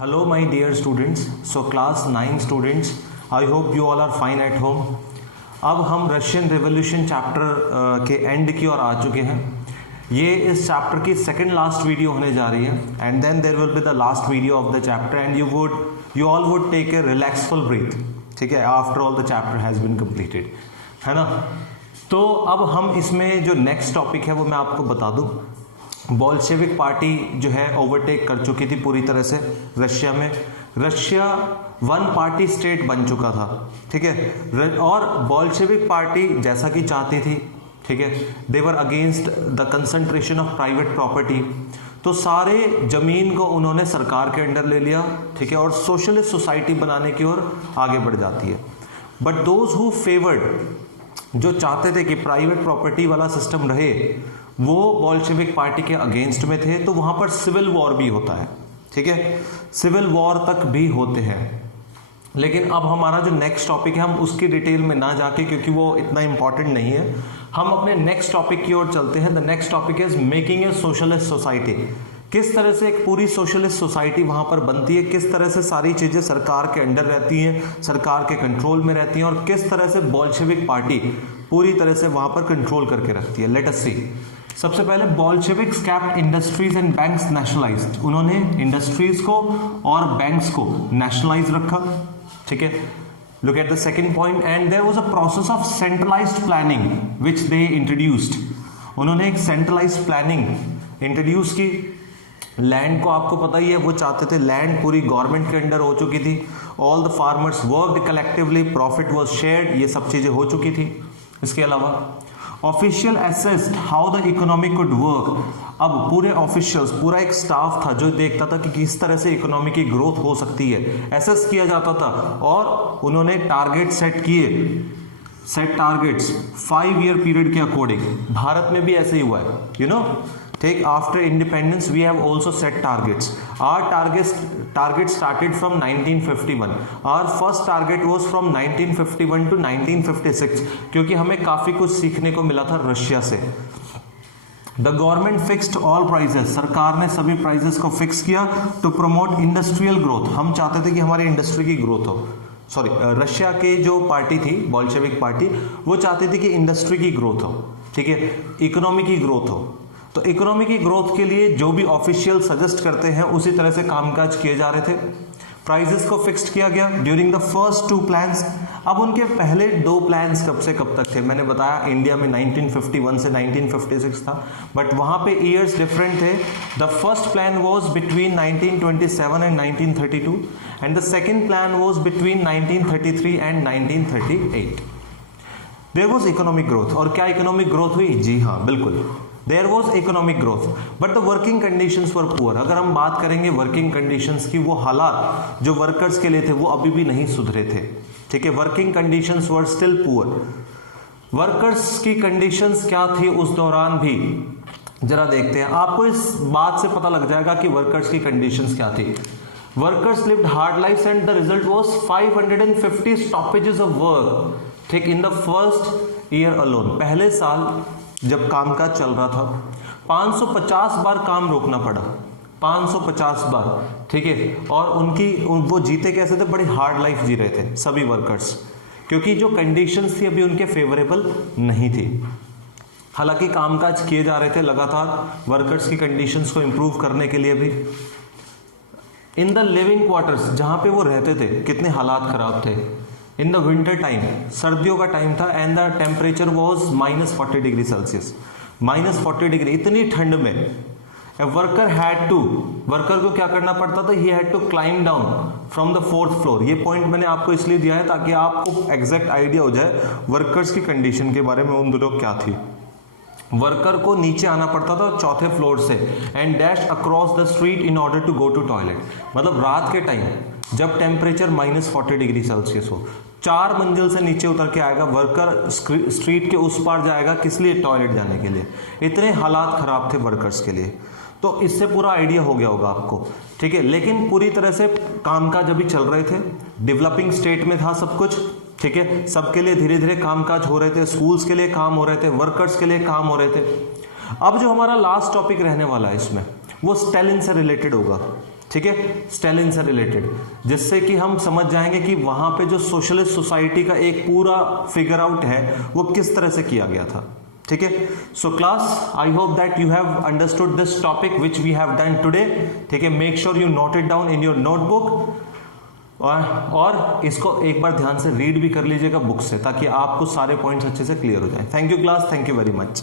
Hello my dear students, so class 9 students, I hope you all are fine at home. अब हम Russian revolution chapter के and की ओर आ चुके हैं. ये इस चैप्टर की सेकंड लास्ट वीडियो होने जा रही है and then there will be the last video of the chapter and you all would take a relaxful breath. ठीक है, after all the chapter has been completed, है ना. तो अब हम इसमें जो नेक्स्ट टॉपिक है वो मैं आपको बता दूं. बोल्शेविक पार्टी जो है ओवरटेक कर चुकी थी पूरी तरह से रशिया में. रशिया वन पार्टी स्टेट बन चुका था. ठीक है, और बोल्शेविक पार्टी जैसा कि चाहती थी, ठीक है, they were against the concentration of private property. तो सारे जमीन को उन्होंने सरकार के अंडर ले लिया. ठीक है, और सोशलिस्ट सोसाइटी बनाने की ओर आगे बढ़ जाती है. बट दोज हु फेवर्ड, जो चाहते थे कि प्राइवेट प्रॉपर्टी वाला सिस्टम रहे, वो बोल्शेविक पार्टी के अगेंस्ट में थे. तो वहां पर सिविल वॉर भी होता है. ठीक है, सिविल वॉर तक भी होते हैं. लेकिन अब हमारा जो नेक्स्ट टॉपिक है, हम उसकी डिटेल में ना जाके, क्योंकि वो इतना इंपॉर्टेंट नहीं है, हम अपने नेक्स्ट टॉपिक की ओर चलते हैं. The next topic is making a socialist society. किस तरह से एक पूरी सोशलिस्ट सोसाइटी वहां पर बनती है, किस तरह से सारी चीजें सरकार के अंडर रहती हैं, सरकार के कंट्रोल में रहती हैं, और किस तरह से बोल्शेविक पार्टी पूरी तरह से वहां पर कंट्रोल करके रखती है. Let us see. सबसे पहले Bolsheviks kept industries and banks nationalised. उन्होंने इंडस्ट्रीज को और बैंक्स को नेशनलाइज रखा. ठीक है, look at the second point. And there was a process of centralised planning which they introduced. उन्होंने एक सेंट्रलाइज्ड प्लानिंग इंट्रोड्यूस की. लैंड को आपको पता ही है, वो चाहते थे लैंड पूरी गवर्नमेंट के अंडर हो चुकी थी. All the farmers worked collectively, profit was shared, ये सब चीजें हो चुकी थी. इसके अलावा official assessed how the economy could work. अब पूरे ऑफिशियल्स, पूरा एक स्टाफ था जो देखता था कि किस तरह से इकोनॉमी की ग्रोथ हो सकती है. एसेस किया जाता था और उन्होंने टारगेट सेट किए. सेट टारगेट्स 5 ईयर पीरियड के अकॉर्डिंग. भारत में भी ऐसे ही हुआ है. You know, take after independence we have also set targets. Our target started from 1951. Our first target was from 1951 to 1956, क्योंकि हमें काफी कुछ सीखने को मिला था रशिया से. The government fixed all prices. सरकार ने सभी प्राइसेस को फिक्स किया to promote industrial growth. हम चाहते थे कि हमारी इंडस्ट्री की ग्रोथ हो. सॉरी, रशिया के जो पार्टी थी बोल्शेविक पार्टी, वो चाहती थी कि इंडस्ट्री की ग्रोथ हो. ठीक है, इकोनॉमी की ग्रोथ हो. तो इकोनॉमी की ग्रोथ के लिए जो भी ऑफिशियल सजेस्ट करते हैं उसी तरह से कामकाज किए जा रहे थे. प्राइजेस को फिक्स्ड किया गया ड्यूरिंग द फर्स्ट 2 प्लान्स. अब उनके पहले 2 प्लान्स कब से कब तक थे? मैंने बताया इंडिया में 1951 से 1956 था, बट वहां पे ईयर्स डिफरेंट थे. The first plan was between 1927 and 1932 and the second plan was between 1933 and 1938. There was economic growth. और क्या इकोनॉमिक ग्रोथ हुई? जी हाँ, बिल्कुल, there was economic growth, but the working conditions were poor. अगर हम बात करेंगे वर्किंग कंडीशंस की, वो हालात जो वर्कर्स के लिए थे वो अभी भी नहीं सुधरे थे. ठीक है, working conditions were still poor. Workers की कंडीशंस क्या थी उस दौरान भी, जरा देखते हैं. आपको इस बात से पता लग जाएगा कि वर्कर्स की कंडीशंस क्या थी. Workers lived hard life and the result was 550 stoppages of work. ठीक, in the first year alone. पहले साल जब कामकाज चल रहा था 550 बार काम रोकना पड़ा. 550 बार. ठीक है, और वो जीते कैसे थे? बड़ी हार्ड लाइफ जी रहे थे सभी वर्कर्स, क्योंकि जो कंडीशंस थी अभी उनके फेवरेबल नहीं थी. हालांकि कामकाज किए जा रहे थे लगातार वर्कर्स की कंडीशंस को इंप्रूव करने के लिए भी. इन द लिविंग क्वार्टर्स, जहां पे वो रहते थे, कितने हालात खराब थे. इन द विंटर टाइम, सर्दियों का टाइम था, and the temperature was -40 degree Celsius. -40 degree, इतनी ठंड में a worker had to, worker को क्या करना पड़ता था? He had to climb down from the 4th floor. ये पॉइंट मैंने आपको इसलिए दिया है ताकि आपको एग्जैक्ट आइडिया हो जाए वर्कर्स की कंडीशन के बारे में उन दिनों क्या थी. वर्कर को नीचे आना पड़ता था 4th फ्लोर से, and dash across the street in order to go to toilet. मतलब रात के टाइम जब टेम्परेचर -40 डिग्री सेल्सियस हो, 4 मंजिल से नीचे उतर के आएगा वर्कर, स्ट्रीट के उस पार जाएगा, किस लिए? टॉयलेट जाने के लिए. इतने हालात खराब थे वर्कर्स के लिए. तो इससे पूरा आइडिया हो गया होगा आपको. ठीक है, लेकिन पूरी तरह से कामकाज अभी चल रहे थे, डेवलपिंग स्टेट में था सब कुछ. ठीक है, सबके लिए धीरे धीरे कामकाज हो रहे थे, स्कूल्स के लिए काम हो रहे थे, वर्कर्स के लिए काम हो रहे थे. अब जो हमारा लास्ट टॉपिक रहने वाला है इसमें, वो स्टालिन से रिलेटेड होगा. ठीक है, स्टालिन से रिलेटेड, जिससे कि हम समझ जाएंगे कि वहां पे जो सोशलिस्ट सोसाइटी का एक पूरा फिगर आउट है वो किस तरह से किया गया था। ठीक है, so class I hope that you have understood this topic which we have done today. ठीक है, make sure you note it down in your notebook और इसको एक बार ध्यान से रीड भी कर लीजिएगा बुक से, ताकि आपको सारे पॉइंट्स अच्छे से क्लियर हो जाए। Thank you class, thank you very much.